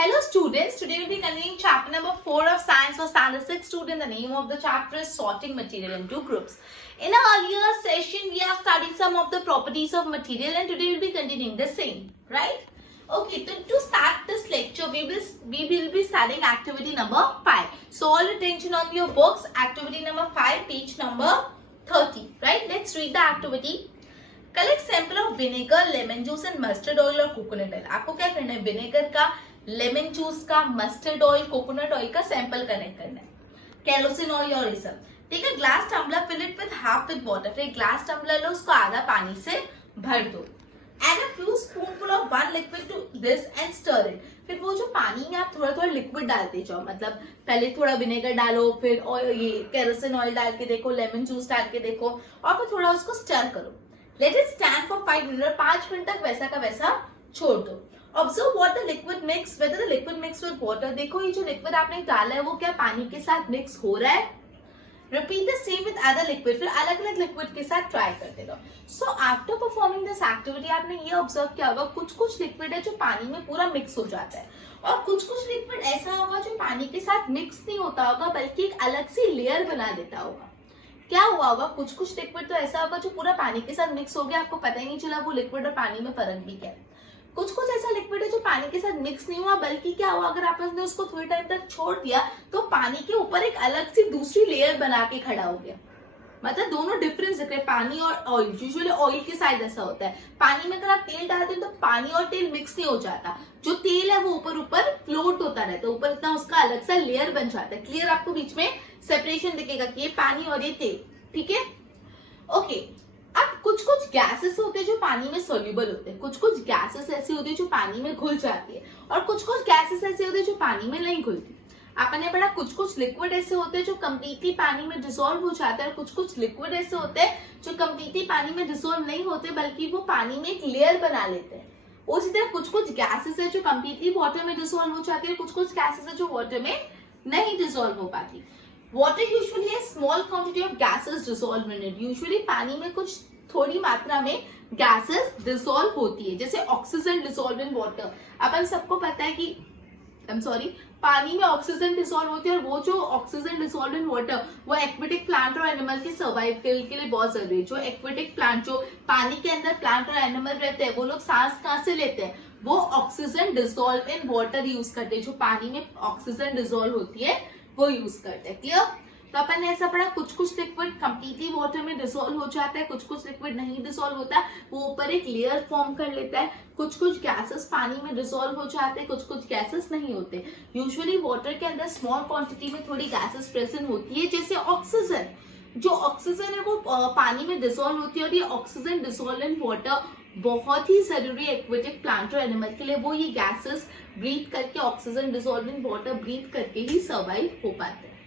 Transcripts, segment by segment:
Hello students, today we will be continuing chapter number 4 of science for standard 6 student. The name of the chapter is sorting material into groups. In our earlier session we have studied some of the properties of material and today we will be continuing the same, right? Okay, to start this lecture we will be studying activity number 5. So all attention on your books, activity number 5, page number 30, right? Let's read the activity. Collect sample of vinegar, lemon juice and mustard oil और coconut oil. आपको क्या करना है? Vinegar का, lemon juice का, mustard oil, coconut oil का sample collect करना है, केरोसिन ऑयल और ये सब. ठीक है. Glass tumbler fill it with half with water. फिर ग्लास टम्बलर लो, उसको आधा पानी से भर दो. Add a few spoonful of one liquid to this and stir it. फिर वो जो पानी में आप थोड़ा थोड़ा लिक्विड डालते जाओ, मतलब पहले थोड़ा विनेगर डालो, फिर ये केरोसिन ऑयल डाल के देखो, लेमन जूस डाल के देखो और फिर थोड़ा उसको स्टर करो. Let it stand for 5 minute. 5 minute तक वैसा का वैसा छोड़ दो. Observe what the liquid mix, whether the liquid mix with water. देखो ये जो लिक्विड आपने डाला है वो क्या पानी के साथ मिक्स हो रहा है. Repeat the same with other liquid. फिर अलग अलग लिक्विड के साथ ट्राई करते रहो. So after performing this activity आपने ये ऑब्जर्व किया होगा, कुछ कुछ लिक्विड है जो पानी में पूरा मिक्स हो जाता है और कुछ कुछ लिक्विड ऐसा होगा जो पानी के साथ मिक्स नहीं होता होगा बल्कि एक अलग सी लेयर बना देता होगा. क्या हुआ होगा? कुछ कुछ लिक्विड तो ऐसा होगा जो पूरा पानी के साथ मिक्स हो गया, आपको पता ही नहीं चला वो लिक्विड और पानी में फर्क भी क्या है. कुछ कुछ ऐसा लिक्विड है जो पानी के साथ मिक्स नहीं हुआ बल्कि क्या हुआ, अगर आपने उसको थोड़े टाइम तक छोड़ दिया तो पानी के ऊपर एक अलग सी दूसरी लेयर बना के खड़ा हो गया. मतलब दोनों डिफरेंस दिख रहे हैं, पानी और ऑयल. यूजुअली ऑयल के साइड ऐसा होता है, पानी में अगर आप तेल डालते हैं तो पानी और तेल मिक्स नहीं हो जाता, जो तेल है वो ऊपर ऊपर फ्लोट होता रहता है, ऊपर इतना उसका अलग सा लेयर बन जाता है. क्लियर? आपको बीच में सेपरेशन दिखेगा कि ये पानी और ये तेल. ठीक है. ओके. अब कुछ कुछ गैसेस होते हैं जो पानी में सोल्यूबल होते हैं, कुछ कुछ गैसेस ऐसी होती है जो पानी में घुल जाती है और कुछ कुछ गैसेस ऐसे होते हैं जो पानी में नहीं घुलती. आपने पढ़ा कुछ कुछ लिक्विड ऐसे होते हैं जो कम्प्लीटली पानी में डिसॉल्व हो जाते हैं और कुछ कुछ लिक्विड ऐसे होते हैं जो कम्प्लीटली पानी में डिसॉल्व नहीं होते बल्कि वो पानी में एक लेयर बना लेते हैं. उसी तरह कुछ कुछ गैसेस है जो कम्प्लीटली वाटर में डिसॉल्व हो जाती है, कुछ कुछ गैसेस है जो वाटर में नहीं डिसॉल्व हो पाती. Water usually has small quantity of gases dissolved in it. Usually पानी में कुछ थोड़ी मात्रा में गैसेस डिसॉल्व होती है, जैसे ऑक्सीजन डिसॉल्व इन वाटर. अपन सबको पता है कि पानी में ऑक्सीजन डिसॉल्व होती है और वो जो ऑक्सीजन डिसॉल्व इन वाटर वो एक्वेटिक प्लांट और एनिमल के सर्वाइवल के लिए बहुत जरूरी है. जो एक्वेटिक प्लांट, जो पानी के अंदर प्लांट और एनिमल रहते हैं, वो लोग सांस कहाँ से लेते हैं? वो oxygen dissolve in water use करते हैं. जो पानी में ऑक्सीजन डिसॉल्व होती है वो यूज करते हैं. क्लियर? तो अपन ने ऐसा पढ़ा कुछ कुछ लिक्विड कंप्लीटली वाटर में डिसॉल्व हो जाता है, कुछ कुछ लिक्विड नहीं डिसॉल्व होता, वो ऊपर एक लेयर फॉर्म कर लेता है. कुछ कुछ गैसेस पानी में डिसॉल्व हो जाते हैं, कुछ कुछ गैसेस नहीं होते. यूजुअली वाटर के अंदर स्मॉल क्वांटिटी में थोड़ी गैसेस प्रेजेंट होती है, जैसे ऑक्सीजन. जो ऑक्सीजन है वो पानी में डिसॉल्व होती है और ये ऑक्सीजन डिसॉल्व इन वाटर बहुत ही जरूरी है एक्वेटिक प्लांट और एनिमल के लिए. वो ये गैसेस ब्रीथ करके, oxygen dissolve in water breathe करके ही सर्वाइव हो पाते हैं.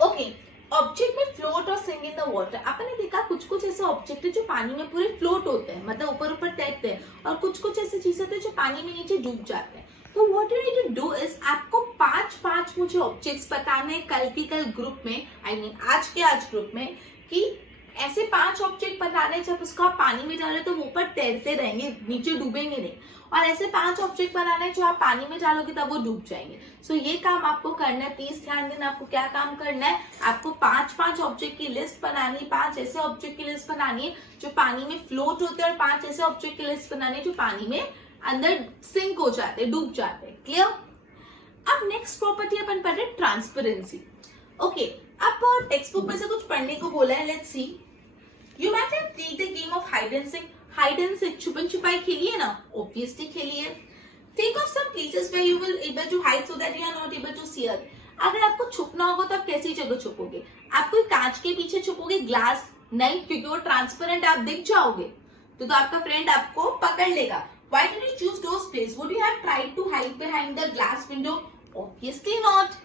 ओके. ऑब्जेक्ट में फ्लोट और सिंक इन द वाटर. आपने देखा कुछ कुछ ऐसे ऑब्जेक्ट है जो पानी में पूरे फ्लोट होते हैं, मतलब ऊपर ऊपर तैरते हैं, और कुछ कुछ ऐसी चीजें होती है जो पानी में नीचे डूब जाते हैं. तो what you need to do is, आपको पांच मुझे ऑब्जेक्ट्स बताने हैं कल की कल ग्रुप में, आज के आज ग्रुप में, कि ऐसे 5 ऑब्जेक्ट बनाने, जब उसको आप पानी में डाले तो वो ऊपर तैरते रहेंगे, नीचे डूबेंगे नहीं. और ऐसे 5 ऑब्जेक्ट बनाने जो आप पानी में डालोगे तब वो डूब जाएंगे. सो ये काम आपको करना है. प्लीज ध्यान देना, आपको क्या काम करना है. आपको 5 ऑब्जेक्ट की लिस्ट बनानी है, 5 ऐसे ऑब्जेक्ट की लिस्ट बनानी है जो पानी में फ्लोट होते हैं और 5 ऐसे ऑब्जेक्ट की लिस्ट बनानी है जो पानी में अंदर सिंक हो जाते हैं, डूब जाते हैं. क्लियर? अब नेक्स्ट प्रॉपर्टी अपन पढ़ रहे ट्रांसपेरेंसी. ओके. अब टेक्स्ट बुक में से कुछ पढ़ने को बोला है. Let's see. You might have played the game of hide and seek. Hide and seek, छुपन छुपाई खेली है ना? Obviously खेली है. Think of some places where you will able to hide so that you are not able to see her. अगर आपको छुपना होगा तो आप कैसी जगह छुपोगे? आप कोई कांच के पीछे छुपोगे? ग्लास नहीं, क्योंकि वो ट्रांसपेरेंट, आप दिख जाओगे तो आपका फ्रेंड आपको पकड़ लेगा. Why did you choose those places? Would you have tried to hide behind the glass window? Obviously not,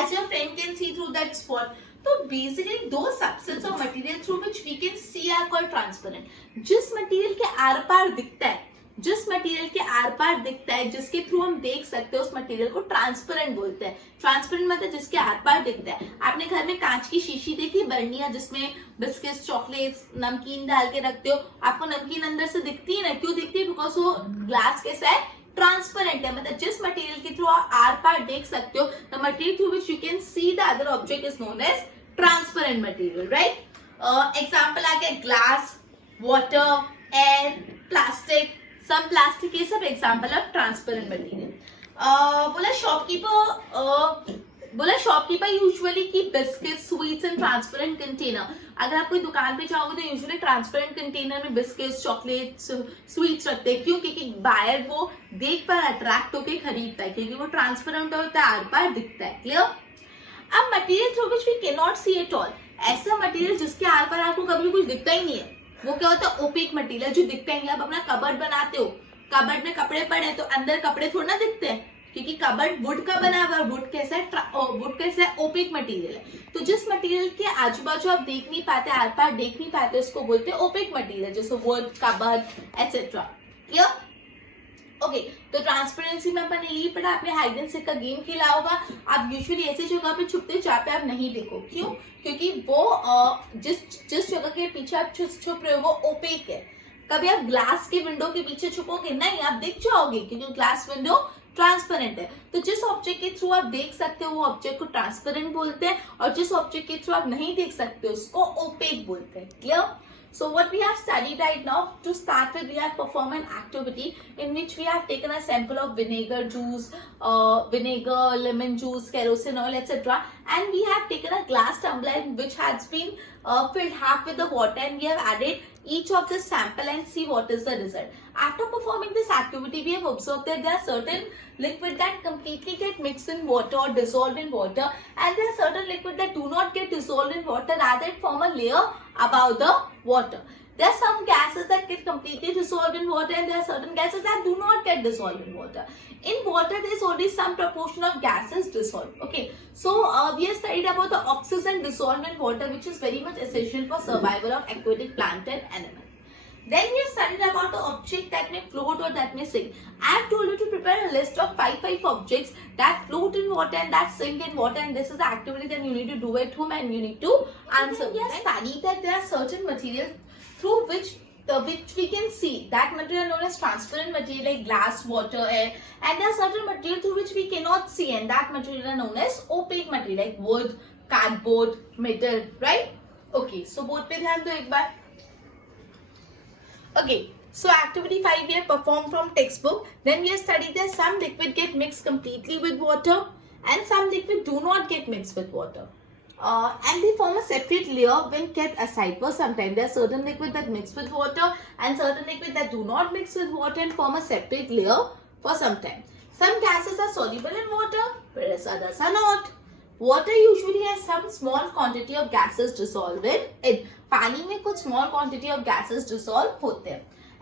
as your friend can see through that spot. तो बेसिकली दो subsets of material through which we can see are called transparent. जिस material के आर पार दिखता है, जिसके through हम देख सकते हैं, उस मटेरियल को ट्रांसपेरेंट बोलते हैं. ट्रांसपेरेंट मतलब जिसके आर पार दिखता है. आपने घर में कांच की शीशी देखी, बर्निया, जिसमें बिस्किट्स, चॉकलेट्स, नमकीन डाल के रखते हो. आपको नमकीन अंदर से दिखती है ना? क्यों दिखती है? बिकॉज वो ग्लास कैसा है, ट्रांसपेरेंट है, मतलब जिस मटेरियल के थ्रू आप आर पार देख सकते हो, the material through which you can see the other object is known as transparent material, right? Example आ गया glass, water, air, plastic. Some plastic, ये सब एग्जाम्पल ऑफ ट्रांसपेरेंट मटेरियल. बोला शॉपकीपर यूजुअली की biscuit, sweets and transparent container. अगर आप कोई दुकान पे जाओगे तो यूजुअली ट्रांसपेरेंट कंटेनर में बिस्किट्स, चॉकलेट्स, स्वीट्स रखते हैं. क्यों? क्योंकि बायर वो देख पर अट्रैक्ट होकर खरीदता है, क्योंकि वो ट्रांसपेरेंट होता है, आर पार दिखता है. क्लियर? अब material through which we can not see at all, ऐसा मटेरियल जिसके आर पार आपको कभी कुछ दिखता ही नहीं है, वो क्या होता है? ओपेक मटेरियल, जो दिखता ही नहीं. आप अपना कबर्ड बनाते हो, कबर्ड में कपड़े पड़े तो अंदर कपड़े थोड़ा ना दिखते हैं, क्योंकि कबर्ड वुड का बना हुआ है. वुड कैसा है? ओपेक मटेरियल है. तो जिस मटेरियल के आजू बाजू आप देख नहीं पाते, आर पार देख नहीं पाते, उसको बोलते हैं ओपेक मटेरियल, जैसे would, cupboard etcetera. Clear? Okay, तो ट्रांसपेरेंसी में अपन ने यही पढ़ा. आपने हाइड एंड सीक का गेम खेला होगा. आप यूजुअली ऐसी जगह पे छुपते हो जहाँ पे आप नहीं देखो. क्यों? क्योंकि वो जिस जगह के पीछे आप छुप रहे हो वो ओपेक है. कभी आप ग्लास के विंडो के पीछे छुपोगे नहीं, आप दिख जाओगे, क्योंकि ग्लास विंडो ट्रांसपेरेंट है. तो जिस ऑब्जेक्ट के थ्रू आप देख सकते हो वो ऑब्जेक्ट को ट्रांसपेरेंट बोलते हैं, और जिस ऑब्जेक्ट के थ्रू आप नहीं देख सकते उसको ओपेक बोलते हैं. Clear? So what we have studied right now, to start with, we have performed an activity in which we have taken a sample of vinegar juice, lemon juice, kerosene oil, etc. And we have taken a glass tumbler which has been filled half with the water, and we have added each of the sample and see what is the result. After performing this activity, we have observed that there are certain liquid that completely get mixed in water or dissolved in water, and there are certain liquid that do not get dissolved in water, rather it form a layer above the water. There are some gases that get completely dissolved in water, and there are certain gases that do not get dissolved in water. In water, there is only some proportion of gases dissolved. Okay, so we have studied about the oxygen dissolved in water, which is very much essential for survival of aquatic plant and animal. Then we have studied about the object that may float or that may sink. I have told you to prepare a list of five objects that float in water and that sink in water, and this is the activity that you need to do at home and you need to answer. We have studied that there are certain materials through which we can see. That material known as transparent material like glass, water, air, and there are certain material through which we cannot see, and that material are known as opaque material like wood, cardboard, metal, right? Okay, so both पे ध्यान दो एक बार. Okay, so activity 5 we have performed from textbook. Then we have studied that some liquid get mixed completely with water and some liquid do not get mixed with water. And they form a separate layer when kept aside for some time. There are certain liquid that mix with water and certain liquid that do not mix with water and form a separate layer for some time. Some gases are soluble in water, whereas others are not. Water usually has some small quantity of gases dissolved in it. पानी में कुछ small quantity of gases dissolve होते हैं.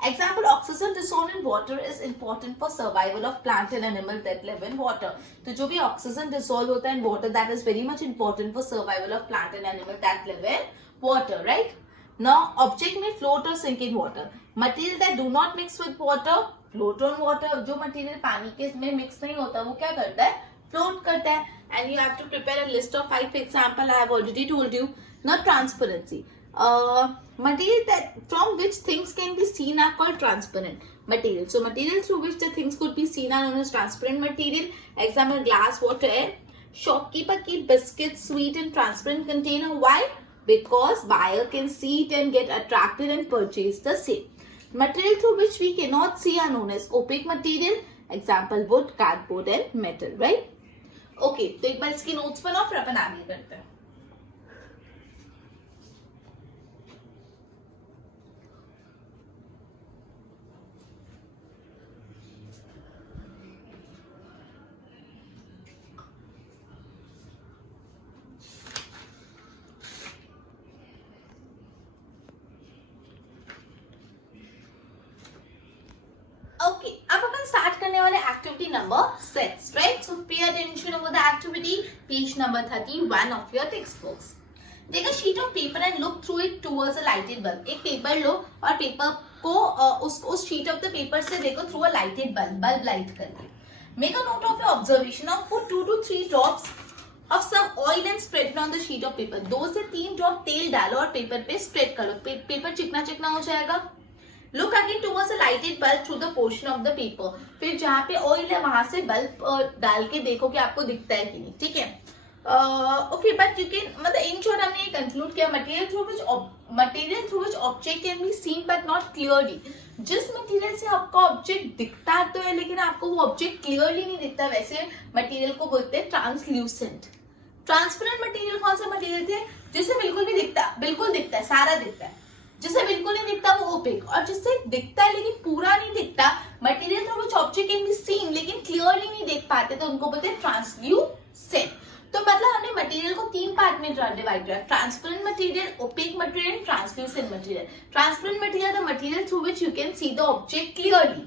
Example, oxygen dissolved in water is important for survival of plant and animal that live in water. तो जो भी oxygen dissolved होता है in water, that is very much important for survival of plant and animal that live in water, right? Now, object may float or sink in water. Material that do not mix with water float on water. जो material पानी के में mix नहीं होता वो क्या करता है? Float करता है. And you have to prepare a list of 5 example. I have already told you. Now, transparency. Material that from which things can be seen are called transparent material. So material through which the things could be seen are known as transparent material. Example, glass, water, air. Shopkeeper keep biscuits, sweet in transparent container. Why? Because buyer can see it and get attracted and purchase the same. Material through which we cannot see are known as opaque material. Example, wood, cardboard and metal, right? Okay, तो एक बार इसकी notes बनाओ फिर अपन आगे करते हैं. Okay, अब अपन start करने वाले activity number 6, right? So pay attention over the activity, page number 31 of your textbooks. Take a sheet of paper and look through it towards a lighted bulb. एक paper लो और paper को उस sheet of the paper से देखो through a lighted bulb light करके. Make a note of your observation और put 2 to 3 drops of some oil and spread on the sheet of paper. 2 से 3 ड्रॉप तेल डालो और पेपर पे स्प्रेड करो. पेपर चिकना चिकना हो जाएगा. Look again towards a lighted bulb through the portion of the paper, फिर जहाँ पे ऑयल है वहां से बल्ब डाल के देखो कि आपको दिखता है कि नहीं, ठीक है। ओके, बट यू कैन, मतलब इन शॉर्ट हमने ये कंक्लूड किया, material through which object can be seen but not clearly. जिस मटेरियल से आपका ऑब्जेक्ट दिखता तो है लेकिन आपको वो ऑब्जेक्ट क्लियरली नहीं दिखता, वैसे मटेरियल को बोलते हैं ट्रांसल्यूसेंट। ट्रांसपेरेंट मटेरियल कौन सा मटेरियल थे? जिससे बिल्कुल दिखता है, सारा दिखता है। जिससे बिल्कुल नहीं दिखता वो ओपेक, और जिससे दिखता है लेकिन पूरा नहीं दिखता, material through which object can be seen लेकिन क्लियरली नहीं देख पाते, तो उनको बोलते हैं ट्रांसल्यूसेंट। तो मतलब हमने मटेरियल को 3 पार्ट में डिवाइड किया, transparent material, opaque material, translucent material. Transparent material the material through which you can see the object clearly,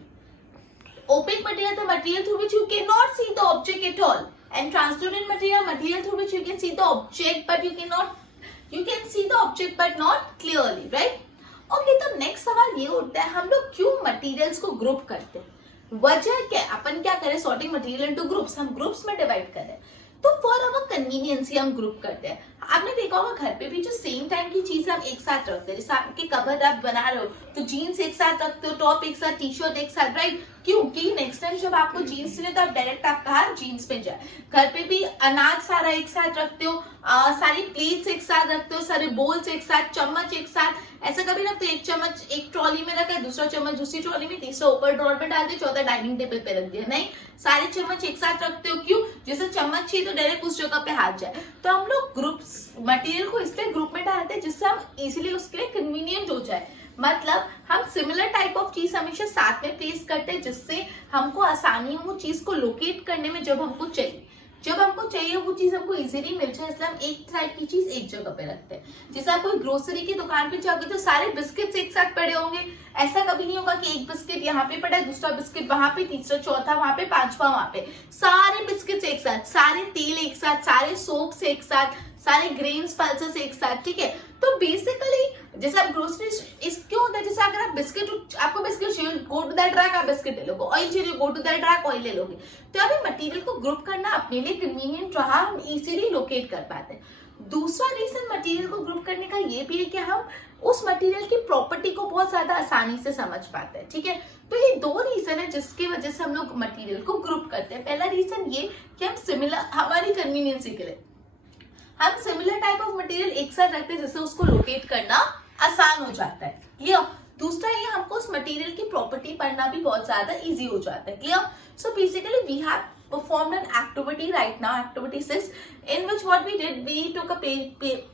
opaque material the material through which you cannot see the object at all, and translucent material through which you can see the object but you can see the object but not clearly, right? Okay, तो next सवाल ये उठता है, हम लोग क्यों materials को group करते हैं? वजह क्या, अपन क्या करें, सॉर्टिंग मटेरियल इनटू ग्रुप्स, हम ग्रुप्स में डिवाइड करें, तो फॉर अवर कन्वीनियंस हम ग्रुप करते हैं। आपने देखा होगा घर पे भी जो सेम टाइम की चीज हम एक साथ रखते हैं, जैसे आपके कबर्ड आप बना रहे हो तो जीन्स एक साथ रखते हो, टॉप एक साथ, टी शर्ट एक साथ, राइट? क्योंकि नेक्स्ट टाइम जब आपको जीन्स चाहिए तो आप डायरेक्ट आप कहा जीन्स पे जाए। घर पे भी अनाज सारा एक साथ रखते हो, सारी प्लेट्स एक साथ रखते हो, सारे बोल्स एक साथ, चम्मच एक साथ, ऐसा कभी रखते हो एक चम्मच एक ट्रॉली में रखा है, दूसरा चम्मच दूसरी ट्रॉली में, तीसरा ऊपर ड्रॉर में डाल दिया, चौथा डाइनिंग टेबल पे रख दिया। नहीं, सारे चम्मच एक साथ रखते हो, क्यों? जैसे चम्मच चाहिए तो डायरेक्ट उस जगह पे हाथ जाए। तो हम लोग ग्रुप्स मटेरियल को इसलिए ग्रुप में डालते हैं जिससे हम इजीली उसके लिए कन्वीनियंट हो जाए, मतलब हम सिमिलर टाइप ऑफ चीज हमेशा साथ में प्लेस करते हैं जिससे हमको आसानी हो वो चीज को लोकेट करने में। जब हमको चाहिए वो चीज हमको इजीली मिल जाए, इसलिए हम एक टाइप की चीज एक जगह पे रखते हैं। जैसे आप कोई ग्रोसरी की दुकान पे जाओगे तो सारे बिस्किट्स एक साथ पड़े होंगे, ऐसा कभी नहीं होगा कि एक बिस्किट यहाँ पे पड़ा है, दूसरा बिस्किट वहां पे, तीसरा चौथा वहां पे, पांचवा वहां पे, सारे बिस्किट्स एक साथ, सारे तेल एक साथ, सारे सोप्स एक साथ, सारे ग्रेन्स पल्सेस एक साथ, ठीक है। तो बेसिकली जैसे आप ग्रोसरी इस क्यों होता है, जैसे अगर आप आपको बिस्किट चाहिए, गो टू दैट रैक, आप बिस्किट ले लोगे, ऑयल चाहिए, go to that rack, oil ले लोगे। तो अभी मटेरियल को ग्रुप करना अपने लिए कन्वीनियंट रहा, हम इजीली लोकेट कर पाते हैं। दूसरा रीजन मटेरियल को ग्रुप करने का ये भी है कि हम उस मटेरियल की प्रॉपर्टी को बहुत ज्यादा आसानी से समझ पाते हैं, ठीक है। तो ये 2 रीजन है जिसकी वजह से हम लोग मटेरियल को ग्रुप करते हैं। पहला रीजन ये कि हम सिमिलर, हमारी कन्वीनियंस के लिए हम सिमिलर टाइप ऑफ मटेरियल एक साथ रखते हैं जिससे उसको लोकेट करना आसान हो जाता है, क्लियर। दूसरा ये हमको उस मटेरियल की प्रॉपर्टी पढ़ना भी बहुत ज्यादा इजी हो जाता है, clear. So basically we have performed an activity right now, activity 6, in which what we did, we took a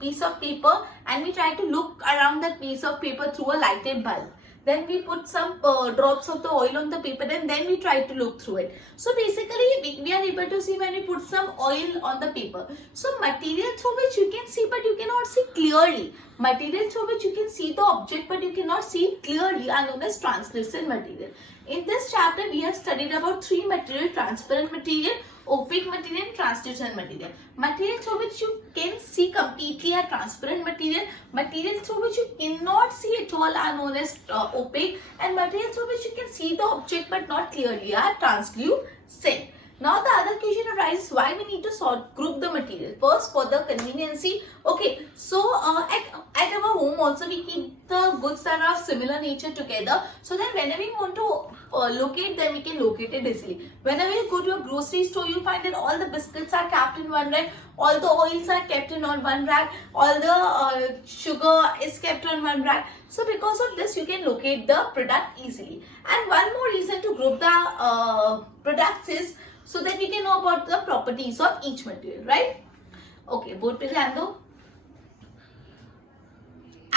piece of paper and we tried to look around that piece of paper through a lighted bulb. Then we put some drops of the oil on the paper and then we tried to look through it. So basically we are able to see when we put some oil on the paper. So material through which you can see but you cannot see clearly. Material through which you can see the object but you cannot see it clearly are known as translucent material. In this chapter we have studied about 3 material: transparent material, opaque material and translucent material. Material through which you can see completely are transparent material. Material through which you cannot see at all are known as opaque, and material through which you can see the object but not clearly are translucent. Now the other question arises, why we need to group the material. First, for the conveniency. Okay, so at our home also we keep the goods that are of similar nature together, so that whenever we want to locate them, we can locate it easily. Whenever you go to a grocery store, you find that all the biscuits are kept in one rack, all the oils are kept in on one rack, all the sugar is kept on one rack. So because of this, you can locate the product easily. And one more reason to group the products is so that we can know about the properties of each material, right? Okay, board पे ध्यान दो.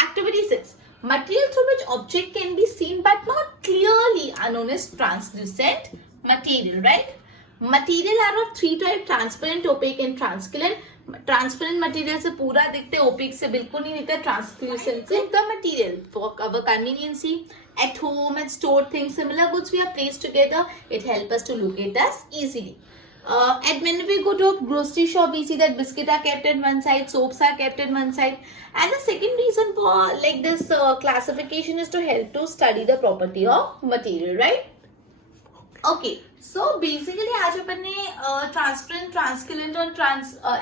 Activity 6. Material through which object can be seen but not clearly are known as translucent material, right? Material are of 3 types: transparent, opaque and translucent. Transparent material से पूरा दिखते हैं, OPEC से बिल्कुल नहीं दिखता, ट्रांसल्यूसेंट से the material for our conveniences at home and stored things, similar goods we are placed together, it helps us to locate us easily. And when we go to a grocery shop, we see that biscuits are kept at one side, soaps are kept at one side. And the second reason for like this classification is to help to study the property of material, right? Okay, so basically आज अपन ने transparent, ट्रांसक्लेंट और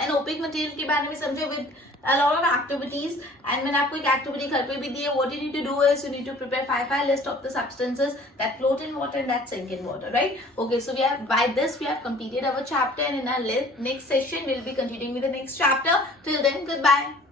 and OPEC material के बारे में समझे with a lot of activities, and मैंने आपको एक activity घर पे भी दी है. What you need to do is you need to prepare 5 list of the substances that float in water and that sink in water, right? Okay, so by this we have completed our chapter, and in our next session we'll be continuing with the next chapter. Till then, goodbye.